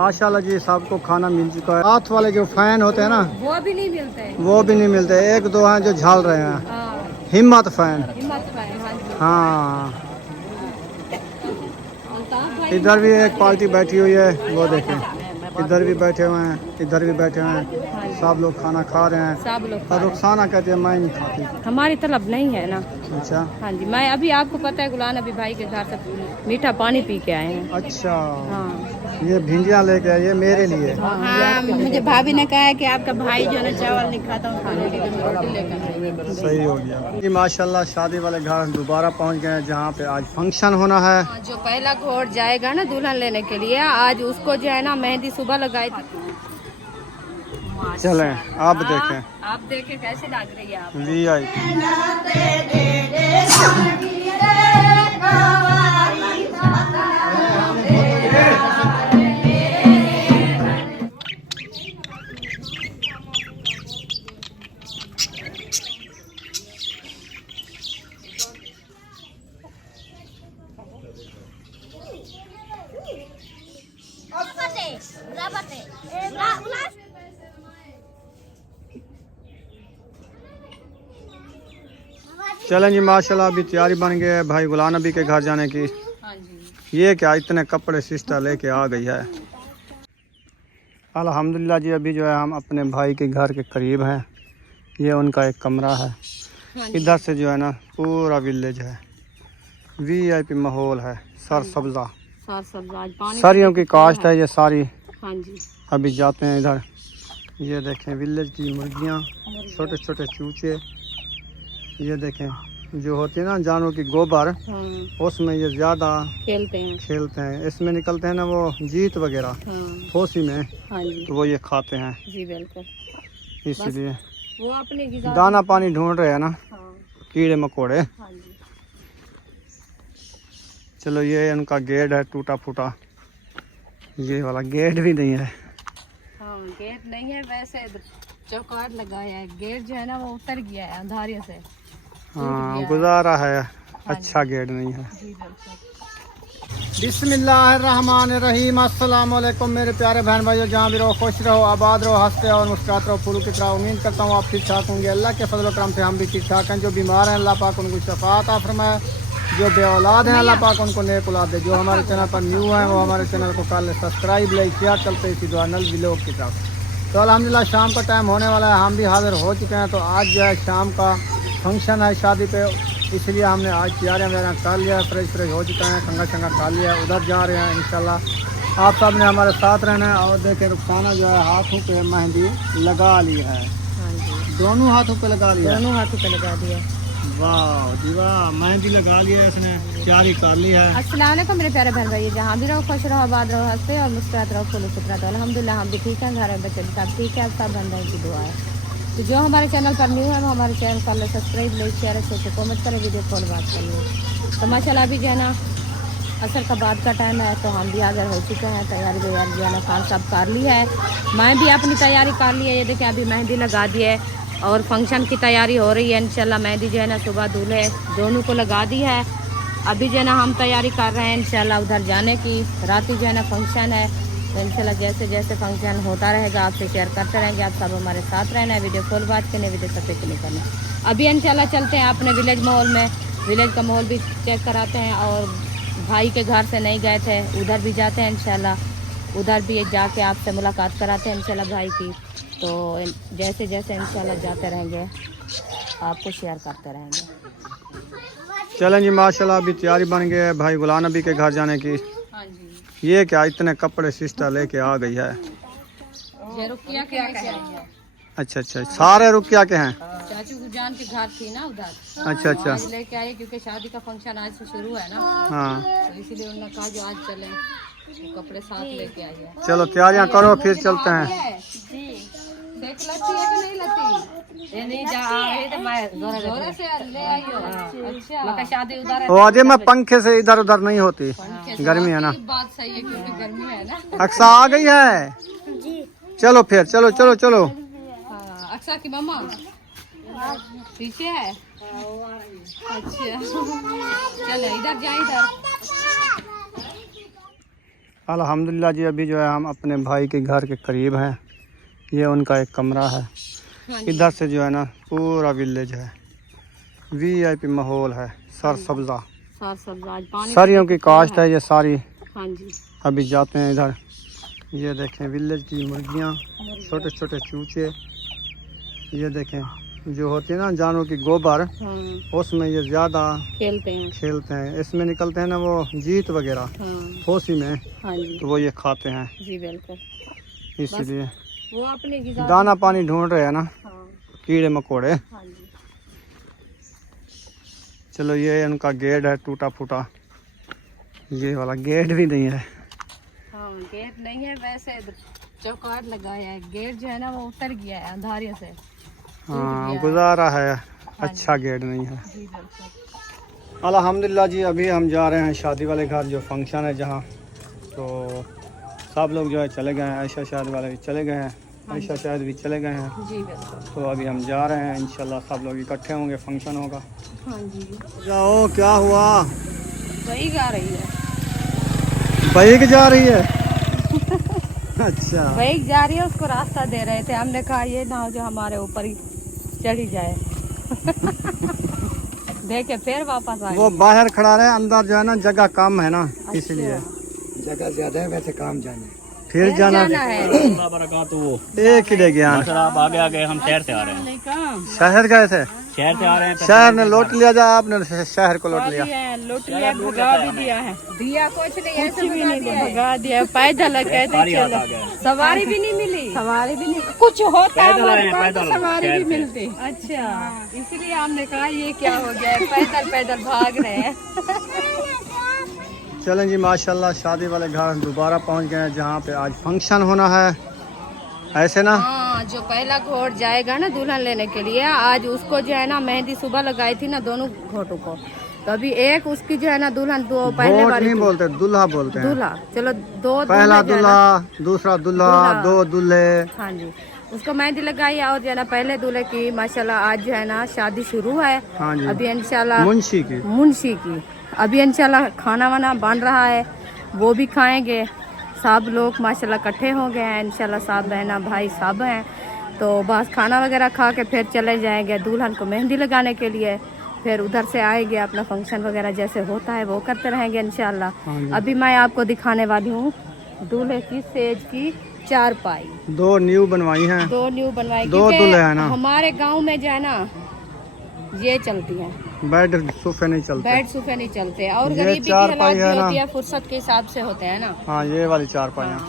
माशाल्लाह जी सबको खाना मिल चुका है। हाथ वाले जो फैन होते हैं ना वो भी नहीं मिलते हैं। वो भी नहीं मिलते, एक दो हैं जो झाल रहे हैं। हिम्मत फैन। हाँ इधर भी एक पार्टी बैठी हुई है, वो देखें इधर भी बैठे हुए हैं, इधर भी बैठे हुए हैं, सब लोग खाना खा रहे हैं। सब लोग और रुखसाना कहते हैं मैं नहीं खाती। हमारी तलब नहीं है ना। अच्छा हाँ जी, मैं अभी आपको पता है गुलाम अभी भाई के घर से मीठा पानी पी के आए हैं। अच्छा हाँ ये भिंडियाँ लेके आए, ये मेरे लिए। हाँ मुझे भाभी ने कहा है कि आपका भाई जो है चावल नहीं खाता हूँ खाने के लिए रोटी लेकर। सही हो गया जी। माशाल्लाह शादी वाले घर दोबारा पहुंच गए हैं जहाँ पे आज फंक्शन होना है। जो पहला घोड़ जाएगा ना दुल्हन लेने के लिए, आज उसको जो है ना मेहंदी सुबह लगाई थी। चलें आप देखें, आप देखें कैसे लग रही है आप। VIP। चलें जी माशाल्लाह अभी तैयारी बन गई है भाई गुलाम नबी के घर जाने की। हाँ जी। ये क्या इतने कपड़े सिस्टर लेके आ गई है। अल्हम्दुलिल्लाह जी अभी जो है हम अपने भाई के घर के करीब हैं। ये उनका एक कमरा है। इधर से जो है ना पूरा विलेज है, VIP माहौल है। सर सब्जा सरियों की काश्त है ये सारी। हाँ जी। अभी जाते हैं इधर, ये देखें विलेज की मुर्गियाँ, छोटे छोटे चूचे। ये देखें जो होती है ना जानवरों की गोबर, उसमें ये ज़्यादा खेलते हैं। इसमें निकलते हैं ना वो जीत वगैरह फोसी में। हाँ जी। तो वो ये खाते हैं जी बिल्कुल, इसीलिए वो अपने दाना पानी ढूंढ रहे हैं ना। कीड़े मकोड़े। हाँ जी। चलो ये उनका गेट है टूटा फूटा, ये वाला गेट भी नहीं है। हाँ गेट नहीं है, वैसे चौकाट लगाया है। गेट जो है ना वो उतर गया है अंधारियों से। हाँ गुजारा है, अच्छा गेट नहीं है। बिस्मिल्लाहिर्रहमानिर्रहीम। अस्सलाम वालेकुम मेरे प्यारे बहन भाइयों, जहाँ भी रहो खुश रहो, आबाद रहो, हंसते और मुस्कुराते रहो, फूलों की तरह। उम्मीद करता हूँ आप ठीक ठाक होंगे। अल्लाह के फजल करम से हम भी ठीक ठाक हैं। जो बीमार हैं अल्लाह पाक उनको शफा अता फरमाए, जो बे औलाद हैं अल्लाह पाक उनको नेक औलाद दे। जो हमारे चैनल पर न्यू हैं वो हमारे चैनल को कर ले सब्सक्राइब, लाइक शेयर, चलते इसी दुआ नल व्लॉग की तरफ। तो अल्हम्दुलिल्लाह शाम का टाइम होने वाला है, हम भी हाजिर हो चुके हैं। तो आज जो है शाम का फंक्शन है शादी पे, इसलिए हमने आज तैयारियाँ वगैरह कर लिया, फ्रेश हो चुका है, खंगा शंगा खा लिया। उधर जा रहे हैं इंशाल्लाह। आप सब ने हमारे साथ रहना है। और देखें रुखसाना जो है हाथों पे मेहंदी लगा ली है। हाँ जी। दोनों हाथों पे लगा लिया। दोनों हाथों पे लगा दिया। वाह जी वाह, मेहंदी लगा लिया इसने, तैयारी कर ली है। अस्सलाम वालेकुम मेरे प्यारे बहन भाई, जहाँ भी रहो खुश रहो, आबाद रहो, हंसते और मुस्कुराते रहो, फूलों की तरह। तो अल्हम्दुलिल्लाह हम भी ठीक हैं, घर में बच्चे भी सब ठीक है, सब बन रहे की दुआ है। तो जो हमारे चैनल पर न्यू है वो हमारे चैनल कर ले सब्सक्राइब, लाइक शेयर, छोटे कमेंट करें, वीडियो कॉल बात कर लें। तो माशाल्लाह अभी जो है ना असर का बाद का टाइम है, तो हम भी हाजिर हो चुके हैं। तैयारी वैयारी जो है ना खान सब कर ली है, मैं भी अपनी तैयारी कर ली है। ये देखिए अभी मेहंदी लगा दी है और फंक्शन की तैयारी हो रही है। इंशाल्लाह मेहंदी जो है ना सुबह दूल्हे दोनों को लगा दी है। अभी जो है ना हम तैयारी कर रहे हैं इंशाल्लाह उधर जाने की। रात ही जो है ना फंक्शन है, तो इंशाल्लाह जैसे जैसे फंक्शन होता रहेगा आपसे शेयर करते रहेंगे। आप सब हमारे साथ रहना है, वीडियो कॉल बात करने, वीडियो सफेद नहीं करना। अभी इंशाल्लाह चलते हैं अपने विलेज माहौल में, विलेज का माहौल भी चेक कराते हैं। और भाई के घर से नहीं गए थे, उधर भी जाते हैं इंशाल्लाह। उधर भी जाके आपसे मुलाकात कराते हैं इंशाल्लाह भाई की। तो जैसे जैसे इंशाल्लाह जाते रहेंगे आपको शेयर करते रहेंगे। चलें जी माशाल्लाह अभी तैयारी बन गई है भाई गुलाम नबी के घर जाने की। हाँ जी। ये क्या इतने कपड़े सिस्टर लेके आ गई है। ये रुकिया के लेके आई है। अच्छा अच्छा, सारे रुकिया के हैं। चाचू की जान के घर थी ना उधर। अच्छा अच्छा। आज लेके आई क्योंकि शादी का फंक्शन आज से शुरू है ना। हाँ तो इसीलिए उन्होंने कहा जो आज चले, तो कपड़े साथ लेके आई है। चलो तैयारियां करो फिर चलते हैं। देख लती है कि नहीं लती? ये नहीं जा रही तो मैं जोरे से ले आई हो। अच्छा मगर शादी उधर है। वो अजय मैं पंखे से इधर उधर नहीं होती, गर्मी है ना। बात सही है क्योंकि गर्मी है ना। अक्सा आ गई है जी। चलो फिर चलो चलो चलो। अक्सा की मम्मा पीछे है। अच्छा चलो इधर जाए इधर। अल्हम्दुलिल्लाह जी, अभी जो है हम अपने भाई के घर के करीब हैं। ये उनका एक कमरा है। इधर से जो है ना पूरा विलेज है, VIP माहौल है, सरसब्जा सरियों की काश्त है ये सारी। हाँ जी। अभी जाते हैं इधर। ये देखें विलेज की मुर्गियाँ, छोटे छोटे चूचे। ये देखें जो होती है ना जानवरों की गोबर, उसमें ये ज़्यादा खेलते हैं। इसमें निकलते हैं ना वो जीत वगैरह फोसी में, तो वो ये खाते हैं जी बिल्कुल। इसीलिए वो अपने दाना पानी ढूंढ रहे हैं ना, कीड़े मकोड़े। चलो ये उनका गेट है टूटा फूटा, ये वाला गेट भी नहीं है। हाँ गेट नहीं है, वैसे चौकाट लगाया है। गेट जो है ना वो उतर गया है अंधारियों से। हाँ गुजारा है, अच्छा गेट नहीं है। अल्हम्दुलिल्लाह जी, अभी हम जा रहे हैं शादी वाले घर, जो फंक्शन है जहाँ। तो सब लोग जो है चले गए हैं, आयशा शादी वाले भी चले गए हैं, आयशा शायद भी चले गए हैं। जी बिल्कुल। तो अभी हम जा रहे हैं, इंशाल्लाह सब लोग इकट्ठे होंगे, फंक्शन होगा। हाँ जी। जाओ, क्या हुआ? वही गा रही है, बाइक जा रही है। अच्छा, बाइक जा रही है, उसको रास्ता दे रहे थे। हमने कहा ये ना हो जो हमारे ऊपर ही चढ़ी जाए। देखे फिर वापस आए। वो बाहर खड़ा रहे, अंदर जो है ना जगह कम है ना, इसलिए जगह ज्यादा है, वैसे काम जाने फिर जाना है। एक ही दे गया। आप आगे आगे हम शहर से आ रहे हैं, शहर गए थे, शहर से आ रहे हैं। शहर ने लौट लिया, जा आपने शहर को लौट लिया। लूट लिया, भगा भी दिया है। दिया कुछ नहीं, ऐसे भी नहीं भगा दिया। पैदल कहते चलो, सवारी भी नहीं मिली, सवारी भी नहीं, कुछ होता है हमारे पास तो सवारी भी मिलती। अच्छा, इसलिए हमने कहा ये क्या हो गया है, पैदल पैदल भाग रहे हैं। चलें जी, माशाल्लाह शादी वाले घर दोबारा पहुंच गए हैं जहाँ पे आज फंक्शन होना है, ऐसे ना। हाँ, जो पहला घोट जाएगा ना दुल्हन लेने के लिए, आज उसको जो है ना मेहंदी सुबह लगाई थी ना दोनों घोटों को, तो अभी एक उसकी जो है ना दुल्हन, दो पहले घोट वाली नहीं बोलते, दूल्हा बोलते हैं। दूल्हा, चलो दो, पहला दूल्हा, दूसरा दूल्हा, दो दूल्हे। हाँ जी, उसको मेहंदी लगाई। और जो है ना पहले दूल्हे की माशाल्लाह आज जो है ना शादी शुरू है। हाँ जी, अभी इंशाल्लाह मुंशी की अभी इंशाल्लाह खाना वाना बन रहा है, वो भी खाएंगे। सब लोग माशाल्लाह इकट्ठे हो गए हैं, इंशाल्लाह सब बहना भाई सब हैं। तो बस खाना वगैरह खा के फिर चले जाएंगे दुल्हन को मेहंदी लगाने के लिए। फिर उधर से आएंगे, अपना फंक्शन वगैरह जैसे होता है वो करते रहेंगे इंशाल्लाह। अभी मैं आपको दिखाने वाली हूँ दूल्हे की सेज की चारपाई। दो न्यू बनवाई हैं, दो न्यू बनवाई, दो दूल्हे हैं ना। हमारे गाँव में जो है ना ये चलती है, बेड सोफे नहीं चलते, बेड सोफे नहीं चलते। और ये गरीबी की चारपाई हालात भी है ना, होती है, फुर्सत के हिसाब से होते हैं ना। हाँ ये वाली चारपाइयाँ।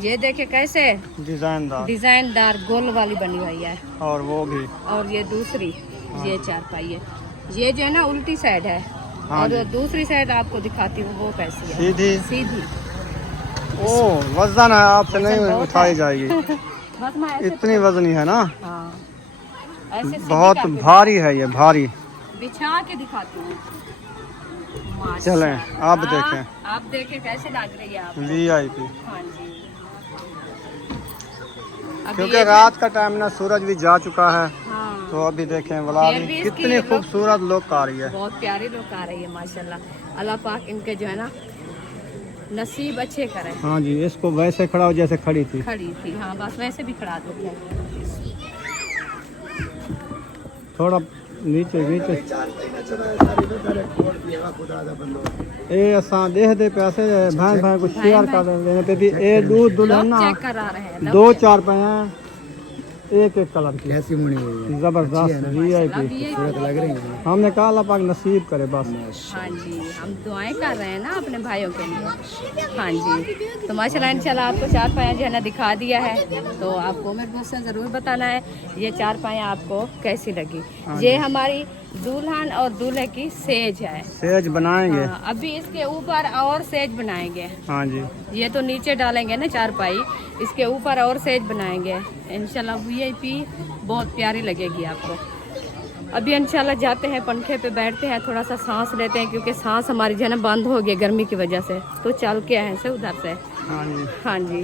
ये देखे कैसे डिजाइनदार गोल वाली बनी हुई है, और वो भी। और ये दूसरी ये चारपाई है, ये जो है ना उल्टी साइड है। हाँ और दूसरी साइड आपको दिखाती हूँ वो कैसी है, सीधी। सीधी। ओ वजन है, आपसे नहीं उठाई जाएगी। बस मैं ऐसे इतनी वजनी है ना। हाँ, ऐसे सीधी बहुत करके भारी है ये, भारी। बिछा के दिखाती हूँ। चलें आप देखें, आप देखें कैसे लग रही है आप। VIP। हाँ जी, अभी क्योंकि ये रात का टाइम ना, सूरज भी जा चुका है। हाँ, तो अभी देखें वलाली फिर भी इसकी कितनी लोग- खूबसूरत लोग आ रही है। बहुत प्यारी लोग आ रही है माशाल्लाह। अल्लाह पाक इनके जो है ना नसीब अच्छे करे। हाँ जी, इसको वैसे खड़ा हो जैसे खड़ी थी। खड़ी थी, हाँ बस वैसे भी खड़ा दो। थोड़ा नीचे नीचे ए असां देह दे पैसे भाई भाई को शेयर कर देने पे भी ए दूध दुल्हन ना चेक करा रहे हैं, दो चार पे हैं, एक एक कलर की, कैसी मुड़ी हुई है, जबरदस्त VIP। खूबसूरत लग रही है। हमने कहा अल्लाह पाक नसीब करे बस। हाँ जी, हम दुआएं कर रहे हैं ना अपने भाइयों के लिए। हाँ जी, तो माशाल्लाह इंशाल्लाह आपको चारपाइयाँ जो है ना दिखा दिया है। तो आपको कमेंट बॉक्स में ज़रूर बताना है ये चारपाइयाँ आपको कैसी लगी। ये हमारी दुल्हन और दूल्हे की सेज है। सेज बनाएंगे। हाँ, अभी इसके ऊपर और सेज बनाएंगे। हाँ जी, ये तो नीचे डालेंगे ना चारपाई, इसके ऊपर और सेज बनाएंगे इंशाल्लाह। VIP बहुत प्यारी लगेगी आपको। अभी इंशाल्लाह जाते हैं, पंखे पे बैठते हैं, थोड़ा सा सांस लेते हैं, क्योंकि सांस हमारी जो है ना बंद हो गई गर्मी की वजह से। तो चल के आए से उधर से। हाँ जी। हाँ जी,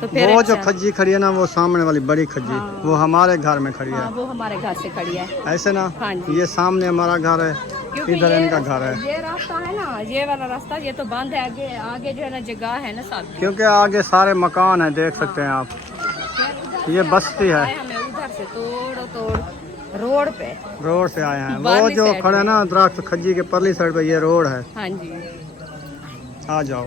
तो फिर वो जो खज्जी खड़ी है ना, वो सामने वाली बड़ी खज्जी, हाँ। वो हमारे घर में खड़ी हाँ, है, वो हमारे घर से खड़ी है। ऐसे ना। हाँ जी। ये सामने हमारा घर है, क्योंकि इधर ये इनका घर है। ये रास्ता है ना, ये वाला रास्ता ये तो बंद है। आगे आगे जो है ना जगह है ना सब, क्योंकि आगे सारे मकान है, देख सकते हैं आप। ये बस्ती है, हमें उधर से तोड़ रोड पे रोड से आए हैं। वो बाहरली जो साइड खड़े है में। ना दरख्त खज्जी के परली साइड पे, ये रोड है। हाँ जी। आ जाओ।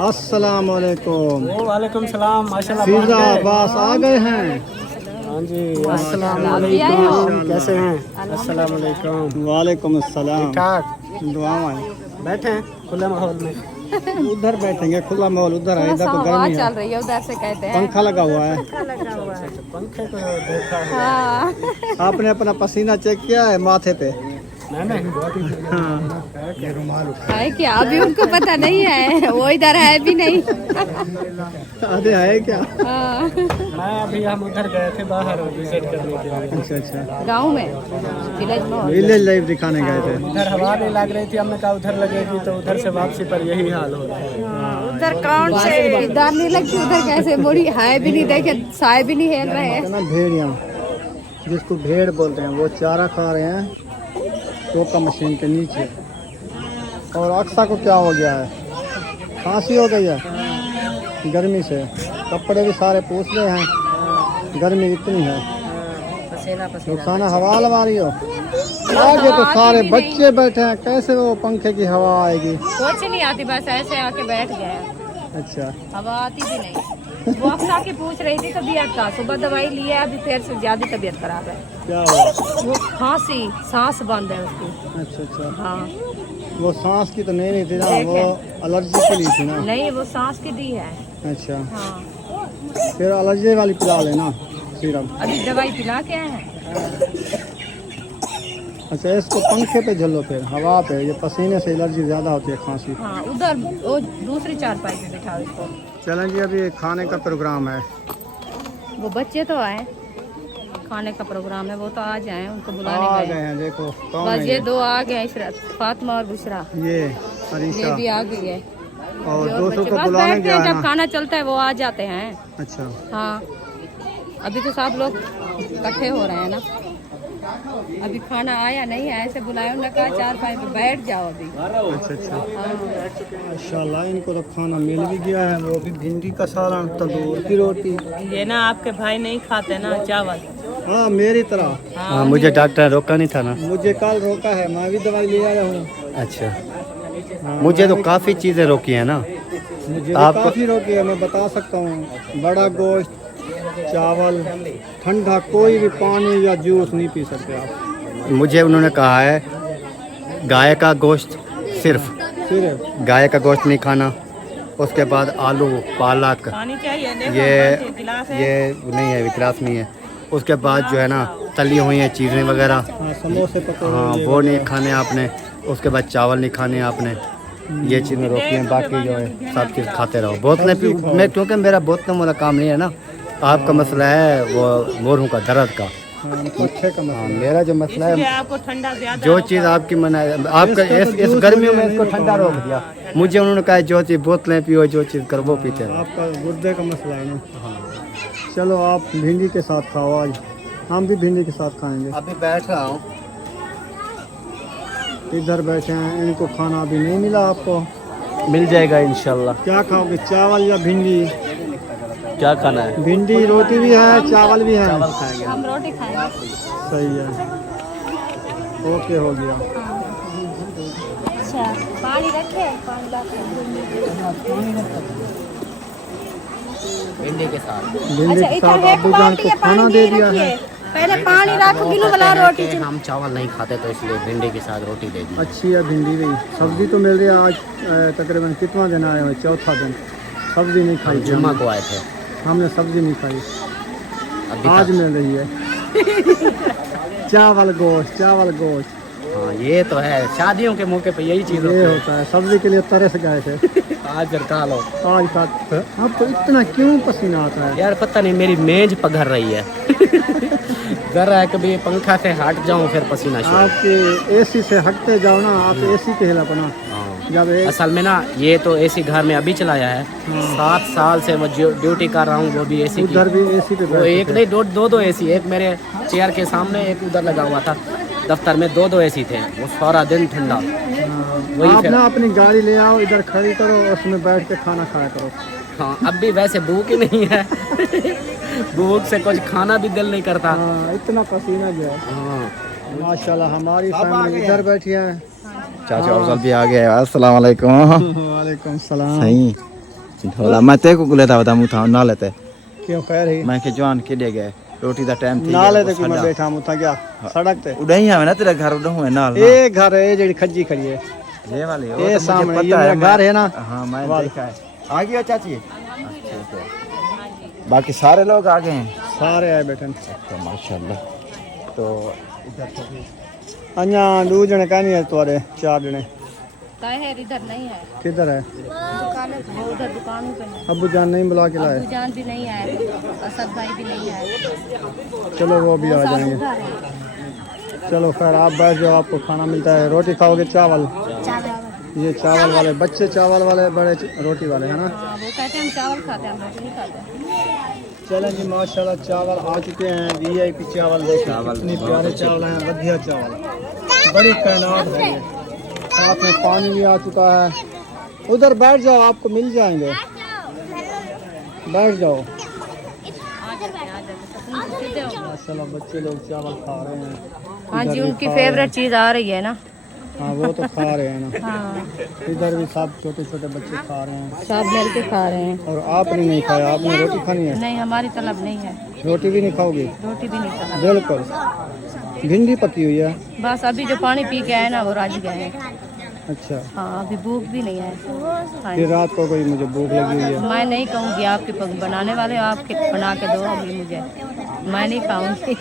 अस्सलाम वालेकुम। वालेकुम सलाम। माशाल्लाह फिजा अब्बास आ गए हैं। हाँ जी, अस्सलाम वालेकुम। कैसे हैं? अस्सलाम वालेकुम। वालेकुम अस्सलाम। ठीक, दुआ में बैठे हैं खुले माहौल में। उधर बैठेंगे, खुला माहौल उधर है, इधर तो हवा गर्मी चल है। रही है, उधर से कहते हैं। पंखा लगा हुआ है। पंखे को देखा है हाँ। आपने अपना पसीना चेक किया है माथे पे? मैंने। है क्या? अभी उनको पता नहीं है, वो इधर है भी नहीं। अरे है क्या? हाँ। मैं अभी हम उधर गए थे बाहर विजिट करने के लिए। अच्छा अच्छा, गाँव में विलेज में। विलेज लाइफ दिखाने गए थे। उधर हवा नहीं लग रही थी, हमने कहा उधर लगेगी, तो उधर से वापसी पर यही हाल हो रहा है। उधर कौन से इधर नहीं लगती, उधर कैसे मुड़ी है भी नहीं, देखे साए भी नहीं हिल रहे हैं। ना भेड़िया, जिसको भेड़ बोलते हैं, वो चारा खा रहे हैं टोका मशीन के नीचे। और अक्सा को क्या हो गया है? खांसी हो गई है गर्मी से, कपड़े भी सारे पूछ रहे हैं, गर्मी इतनी है। रुखसाना हवा लगा रही हो? आगे तो सारे बच्चे बैठे हैं, कैसे वो पंखे की हवा आएगी? कुछ नहीं आती, बस ऐसे आके बैठ गए। अच्छा, हवा आती भी नहीं। वो अक्सा के पूछ रही थी तबीयत का, सुबह दवाई ली है, अभी फिर से ज्यादा तबीयत खराब है। क्या हुआ? वो खांसी, सांस बंद है उसकी। अच्छा अच्छा, हाँ। वो सांस की तो नहीं ली थी ना, वो देखें। एलर्जी की ली थी ना। नहीं, वो सांस की दी है। अच्छा, हाँ। फिर एलर्जी वाली पिला लेना सीरप। अभी दवाई पिला के आए हैं। अच्छा, इसको पंखे पे झलो, फिर हवा पे, ये पसीने से एलर्जी ज़्यादा होती है, खांसी। हाँ, उधर वो दूसरी चारपाई पे बिठा उसको। चलें जी, अभी खाने का प्रोग्राम है। वो बच्चे तो आए, खाने का प्रोग्राम है, वो तो आ जाए, उनको आ बुलाने गए गए। हैं, देखो कौन बस है ये दो आ गए, इशरत, फातिमा और बुशरा, ये ये अरीशा, भी आ गई है। और ये दूसरों बच्चे को बस बुलाने बैठते गया हैं, है जब ना। खाना चलता है वो आ जाते हैं। अच्छा, हाँ, अभी तो सब लोग इकट्ठे हो रहे हैं ना। अभी खाना आया नहीं है, ऐसे बुलाया, उन्होंने कहा चारपाई पे बैठ जाओ अभी। अच्छा अच्छा, हाँ। माशाल्लाह इनको तो खाना मिल भी गया है। वो भी भिंडी का सालन, तंदूर की रोटी। ये ना आपके भाई नहीं खाते ना चावल। हाँ, मेरी तरह। हाँ, मुझे डॉक्टर ने रोका नहीं था ना। मुझे कल रोका है, मैं भी दवाई ले आया हूँ। अच्छा, मुझे तो काफ़ी चीज़ें रोकी है ना। मुझे भी आपको- काफ़ी रोकी है, मैं बता सकता हूँ। बड़ा गोश्त, चावल, ठंडा कोई भी पानी या जूस नहीं पी सकते आप। मुझे उन्होंने कहा है गाय का गोश्त, सिर्फ सिर्फ गाय का गोश्त नहीं खाना। उसके बाद आलू, पालक, पानी चाहिए, ये नहीं है, गिलास नहीं है। उसके बाद जो है ना तली हुई हैं चीज़ें वगैरह, हाँ, समोसे पकौड़े, हाँ ये वो नहीं खाने आपने। उसके बाद चावल नहीं खाने आपने। ये चीज़ें रोकी हैं, बाकी जो है सब चीज़ खाते रहो। बोतलें पी, मैं क्योंकि मेरा बोतलों वाला काम नहीं है ना। आपका मसला है वो मोरों का, दर्द का। हाँ, पट्टे का हाँ, मसला। मेरा जो मसला है, आपको ठंडा ज्यादा जो चीज़ आपकी मना आपका इस गर्मियों में इसको ठंडा रोक दिया। मुझे उन्होंने कहा जो चीज़ बोतलें पियो, जो चीज़ कर वो पीते रहो। आपका गुर्दे का मसला है ना। चलो आप भिंडी के साथ खाओ, आज हम भी भिंडी के साथ खाएंगे। अभी बैठ रहा हूँ। इधर बैठे हैं, इनको खाना अभी नहीं मिला। आपको मिल जाएगा इंशाल्लाह। क्या खाओगे, चावल या भिंडी? क्या खाना है? भिंडी रोटी भी है, चावल भी है। खाएंगे। हम रोटी खाएंगे। सही है, ओके हो गया। अच्छा, पानी रखे, पानी भिंडी के साथ। भिंडी के साथ अब्बू जान को खाना दे दिया है। पहले पानी रख, गिनू वाला रोटी। हम चावल नहीं खाते तो इसलिए भिंडी के साथ रोटी दे दी। अच्छी है भिंडी भी। सब्जी तो मिल रही है आज, तकरीबन कितना दिन आए हुए, चौथा दिन। सब्जी नहीं खाई थी जुम्मा हमने। को आए थे। हमने सब्जी नहीं खाई, अभी आज तक। मिल रही है चावल गोश्त, चावल गोश्त। हाँ, ये तो है, शादियों के मौके पे यही चीज़ ये होता है। सब्जी के लिए तरस गए थे आज फिर खा लो। आज तक। आपको इतना क्यों पसीना आता है? यार पता नहीं, मेरी मेज पघर रही है। जरा कभी पंखा से हट जाऊं फिर पसीना शुरू। आपके एसी से हटते जाओ ना, आप एसी के हिला बना। हाँ, जब एक असल में ना ये तो एसी घर में अभी चलाया है, 7 साल से वो ड्यूटी कर रहा हूँ, वो भी एसी की। उधर भी एसी पे वो बैठे एक थे। नहीं दो एसी, एक मेरे चेयर के सामने, एक उधर लगा हुआ था दफ्तर में, 2 एसी थे, वो सारा दिन ठंडा। वही आप फिर ना अपनी गाड़ी ले आओ, इधर खड़ी करो, उसमें बैठ के खाना खाया करो। हाँ, अब भी वैसे भूख ही नहीं है भूख से कुछ खाना भी दिल नहीं करता। हाँ, इतना पसीना गया। हाँ, माशाल्लाह हमारी फैमिली इधर बैठी है। चाचा अफजल भी आ गया। अस्सलाम वालेकुम। वालेकुम सलाम। सही थोड़ा मैं ते को लेता होता मुथा ना लेते क्यों खैर ही मैं के जवान के ले गए रोटी दा टाइम थी नाले ते मैं बैठा हूं था क्या सड़क ते उड़ाई है ना तेरा घर उड़ा हुआ नाल ये घर है, ये जेडी खज्जी खड़ी है, ये वाले ये सामने ये मेरा घर है ना। हां मैं देखा है। आ गया चाची। ठीक है, बाकी सारे लोग आ गए हैं। सारे आए बैठे तो माशाल्लाह। तो इधर तो अन्या 2 जने कहनी है तुम्हारे 4 जने ताहिर इधर नहीं है, किधर है? दुकान है, वो उधर दुकानों पे है। अब्बू जान नहीं बुला के लाए? अब्बू जान भी नहीं आए, असद भाई भी नहीं आए। चलो वो भी आ साथ जाएंगे। उधर है। चलो खैर आप बैठ जाओ, आपको खाना मिलता है। रोटी खाओगे चावल? ये चावल वाले बच्चे, चावल वाले बड़े रोटी वाले है ना। हाँ, वो कहते हैं हम चावल खाते हैं, हम रोटी नहीं खाते। चलें जी, माशाल्लाह चावल आ चुके हैं। VIP चावल देखिए कितने प्यारे चावल हैं, बढ़िया चावल, बड़ी कैनात है ये। साथ में पानी भी आ चुका है। उधर बैठ जाओ, आपको मिल जाएंगे, बैठ जाओ। माशाल्लाह बच्चे लोग चावल खा रहे हैं। हाँ इधर जी, भी उनकी खा रहे हैं। फेवरेट चीज़ आ रही है ना। हाँ वो तो खा रहे हैं ना। हाँ, इधर भी सब छोटे छोटे बच्चे खा रहे हैं। सब मिल के खा रहे हैं। और आपने नहीं खाया? आपने रोटी खानी है? नहीं, हमारी तलब नहीं है, रोटी भी नहीं खाओगी? रोटी भी नहीं खाना। बिल्कुल। भिंडी पकी हुई है। बस अभी जो पानी पी के आए ना वो राज गए हैं। अच्छा, हाँ, अभी भूख भी नहीं है। हाँ फिर जी। रात को कोई मुझे भूख लगी हुई है। मैं नहीं कहूँगी, आपके बनाने वाले आपके बना के दो अभी मुझे, मैं नहीं खाऊंगी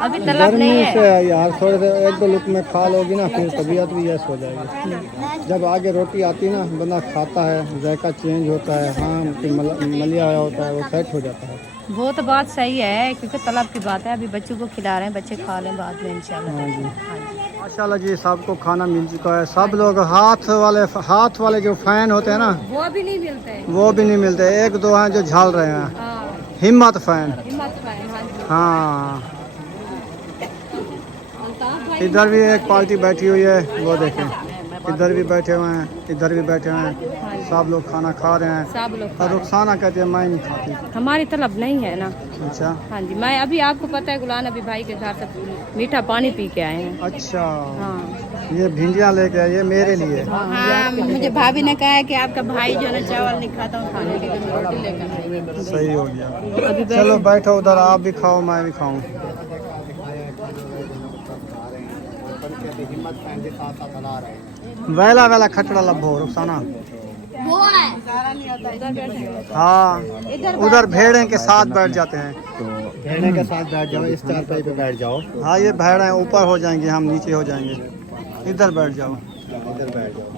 अभी तलब नहीं गर्मी है। से यार थोड़े से 1-2 लुक में खा लोगी ना, फिर तबीयत भी यस हो जाएगी। जब आगे रोटी आती है ना, बंदा खाता है, जायका चेंज होता है। हाँ, फिर मलिया आया होता है, वो सेट हो जाता है। वो तो बात सही है, क्योंकि तलब की बात है। अभी बच्चों को खिला रहे हैं, बच्चे खा लें बाद में इंशाल्लाह। हाँ जी। हाँ जी। माशाल्लाह जी, सबको खाना मिल चुका है। सब लोग हाथ वाले जो फैन होते हैं ना, वो भी नहीं मिलते हैं। वो भी नहीं मिलते। 1-2 हैं जो झाल रहे हैं। हाँ, हिम्मत फैन। हिम्मत भाई। हाँ जी। हाँ, अल्ताफ भाई। इधर भी एक पार्टी बैठी हुई है, वो देखें। इधर भी बैठे हुए हैं, इधर भी बैठे हुए हैं। सब लोग खाना खा रहे हैं। सब लोग खा और रहे हैं। रुखसाना कहती है मैं नहीं खाती। हमारी तलब नहीं है ना। अच्छा हाँ जी, मैं अभी आपको पता है गुलान अभी भाई के घर से मीठा पानी पी के आए हैं। अच्छा, हाँ, ये भिंडियाँ लेके आए, ये मेरे लिए। हाँ, मुझे भाभी ने कहा है कि आपका भाई जो है ना चावल नहीं खाता हूँ, खाने के लिए मैं रोटी लेकर आई। सही हो गया। अभी चलो बैठो उधर, आप भी खाओ मैं भी खाऊं। वेला वेला खटड़ा लभो रुखसाना। हाँ, उधर भेड़े के साथ बैठ जाते हैं। तो भेड़े के साथ बैठ जाओ, इस चारपाई पे बैठ जाओ। हाँ, ये भेड़े ऊपर हो जाएंगे, हम नीचे हो जाएंगे। इधर बैठ जाओ। इधर बैठ जाओ।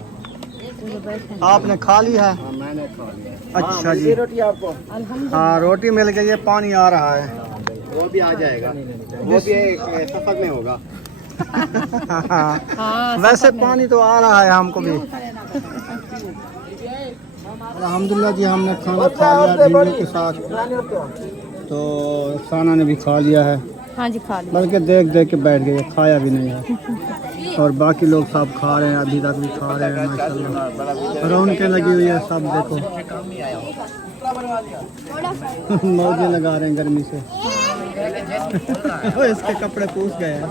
आपने खा ली है? हाँ, मैंने खा लिया। अच्छा जी। रोटी आपको हाँ, रोटी मिल गई है, पानी आ रहा है। वो भी आ जाएगा, वो भी एक सफर में होगा। हाँ, वैसे पानी तो आ रहा है हमको भी। अल्हम्दुलिल्लाह जी, हमने खाना खा लिया भिंडी के साथ। तो साना ने भी खा लिया है, हाँ जी खा लिया। बल्कि देख देख के बैठ गए, खाया भी नहीं है। और बाकी लोग सब खा रहे हैं, अभी तक भी खा रहे हैं माशाल्लाह। रौनकें लगी हुई है, सब देखो मौजे लगा रहे हैं गर्मी से। इसके कपड़े पूछ गए हैं।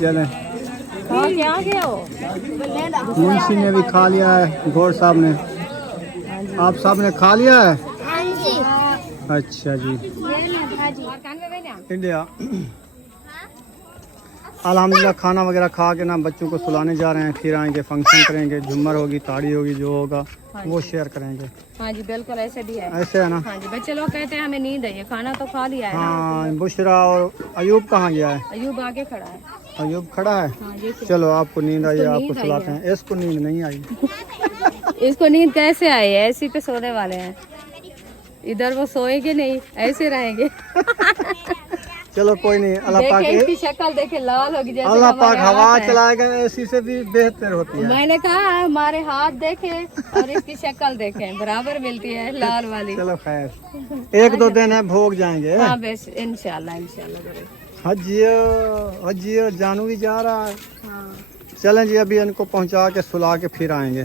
चलें, क्या गया हो? मुंशी ने भी खा लिया है, गौर साहब ने। आप साहब ने खा लिया है? अच्छा जी। इंडिया अल्हम्दुलिल्लाह खाना वगैरह खा के ना बच्चों को सुलाने जा रहे हैं। फिर आएंगे, फंक्शन करेंगे, झूमर होगी, ताड़ी होगी, जो होगा वो शेयर करेंगे। हाँ जी, बिल्कुल ऐसे भी है। ऐसे है ना। हाँ जी, बच्चे लोग कहते हैं हमें नींद है, ये खाना तो खा लिया है ना। हाँ, बुशरा और अयूब कहाँ गया है? अयूब आगे खड़ा है। अयूब खड़ा है। हाँ जी। चलो, आपको नींद आई है, आपको नींद आई सुलाते है। हैं। इसको नींद नहीं आई। इसको नींद कैसे आई है? ऐसी पे सोने वाले हैं। इधर वो सोएंगे नहीं, ऐसे रहेंगे। चलो कोई नहीं, अल्लाह पाक देखे इसकी शक्ल देखे लाल होगी जैसे अल्लाह पाक हमारे हवा हाथ है। चलाएगा, एसी से भी बेहतर होती है। मैंने कहा हमारे हाथ देखे और इसकी शक्ल देखे बराबर मिलती है लाल वाली। चलो खैर, 1-2 दिन है, भोग जाएंगे। हाँ बस इंशाल्लाह इंशाल्लाह जरूर। हजियो जानू भी जा रहा है। हाँ चलें जी, अभी इनको पहुंचा के सुला के फिर आएंगे।